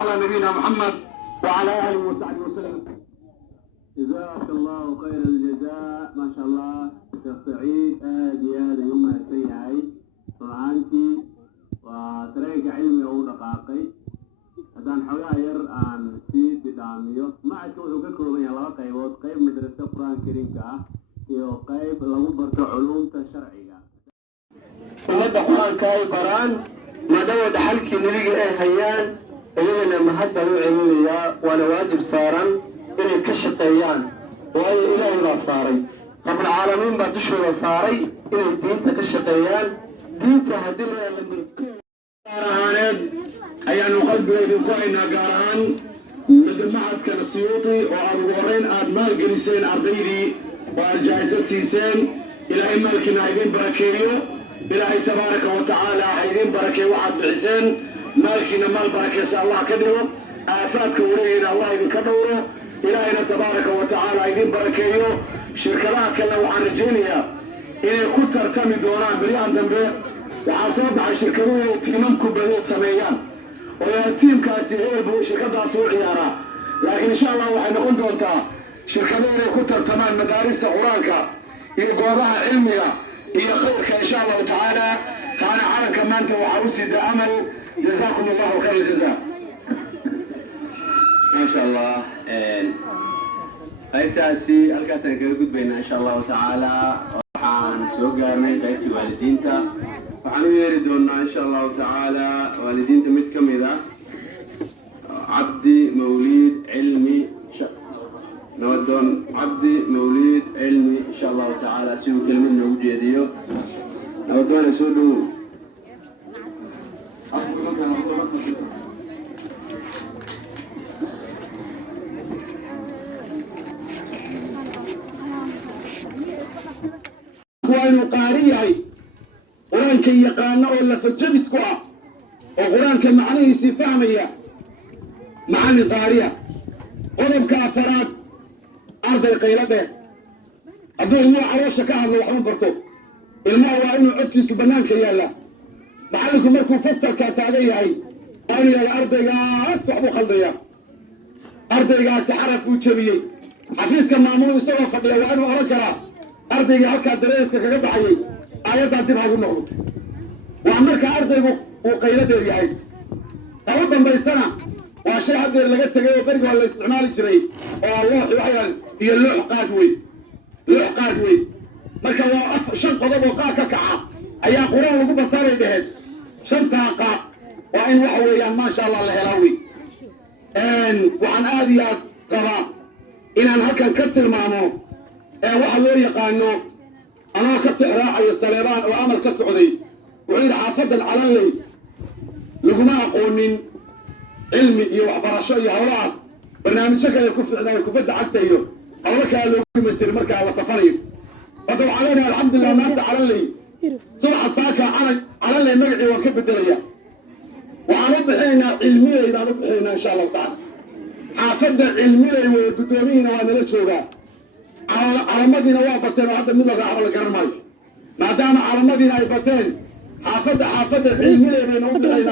على نبينا محمد وعلى آله وصحبه وسلم. جزاك الله خير الجزاء. ما شاء الله شيخ سعيد آدي هذا يوم السيعي طلعانتي وتريك علمي أو دقاقي هذا حوالي ير عن سيد داميو ما عشوا فكروا من الله قيود قيب مدرسة القرآن الكريم كا يو قيب لو برت علوم الشرعية ومدى القرآن كاي بران ما دود حلك نريد هيان إذا ما حتى علمية وأنا واجب صارا إني كشقيان وأي إلهي لا صاري رب العالمين بعدشوا لا صاري إني دينتا كشقيان دينتا هدلها لمن قارهانed ayaanu qalbigaydu ku haynaa gaar ahaan madamacadkan siyuuti oo aad ugu horreyn aad maalgeliseen ardaydii oo aad jaa'iso siiseen ilaahay maalkiina ha idin barakeeyo ilaahay tabaaraka wa tacaala ha idin barakeeyo waxaad bixiseen maalkiina maal barakeysa allah ka dhigo aafaadka wareegayna allah idinka dhowro ilaahayna tabaaraka wa tacaala ha idin barakeeyo shirkadaha kale waxaan rajaynayaa inay ku tartami doonaan beryahan dambe waxaa soo baxay shirkaduhu inay tiimamku badeed sameeyaan oo yaa tiimkaasi heel buu shirkadaas u ciyaaraa laakiin insha allah waxay noqon doontaa shirkaduhu inay ku tartamaan madaarista qur-aanka iyo goobaha cilmiga iyo khayrka insha allahu tacaala taana calanka maanta waxaa u sida amal jazaakum allahu khayr aljazaa maasha allah qaybtaasi halkaasaan kaga gudbaynaa insha allahu tacaala waxaan soo gaarnay qaybtii waalidiinta waxaan u yeeri doonaa insha allahu tacaala waalidiinta mid ka mid ah cabdi mawliid cilmi nabadoon cabdi mawliid cilmi insha allahu tacaala si uu kelmad noogu jeediyo nabadoona soo dhowow وأنه قارئ قرآن كي يقانا ولا فجبس كوا وقرآن كمعنيه سفهمية معاني قارئة قرب كافرات أرض القيلة به أبو الماء عروشة كأهل وحرم برطو الماء وإنه عدكي سبنان كيالا محلكم مركو فصل كاتالي هاي قالوا يا أرض يا أصحب خلدية أرض يا سحرة وشبيه حفيز كمامون سوى فضية وأنه أركلا ardayga halkaa dareeska kaga baxayay aayaddaa dib hagu noqdo waa marka ardaygu uu qayladeer yahay tagu dambaysana waa shay haddeer laga tegay oo beriga waa la isticmaali jiray oo loox waxyaan iyo loox qaad weyn marka waa 5 qodob oo qaad ka kaca ayaa quraan lagu bartaanay dhaheed 5taa qaad waa in waxa weeyaan maasha allah la helaa wey waxaan aad iyo aad qabaa inaan halkan ka tilmaamo waxa loo yaqaano anoo ka tixraacayo saleebaan oo amal ka socday wuxuu yidhi xaafadan calanley laguma aqoonin cilmi iyo waxbarasho iyo hawlahaas barnaamijyo kale ku ficnaan kubadda cagta iyo hawlo kale loogu dhima jiray markaa la safanayo hadda waxaa leenahay alxamdulilah maanta calanley subaxa saaka calanley magacii waan ka bedelaya waxaan u bixinaynaa cilmiley baan u bixinaynaa insha allahu tacaala xaafadda cilmiley weye guddoomihiina waa nala joogaa calamadiina waa bateen oo hadda mid la raaco la garan maayo maadaama calamadiina ay bateen xaafadda cilmiley bayna u bixaynaa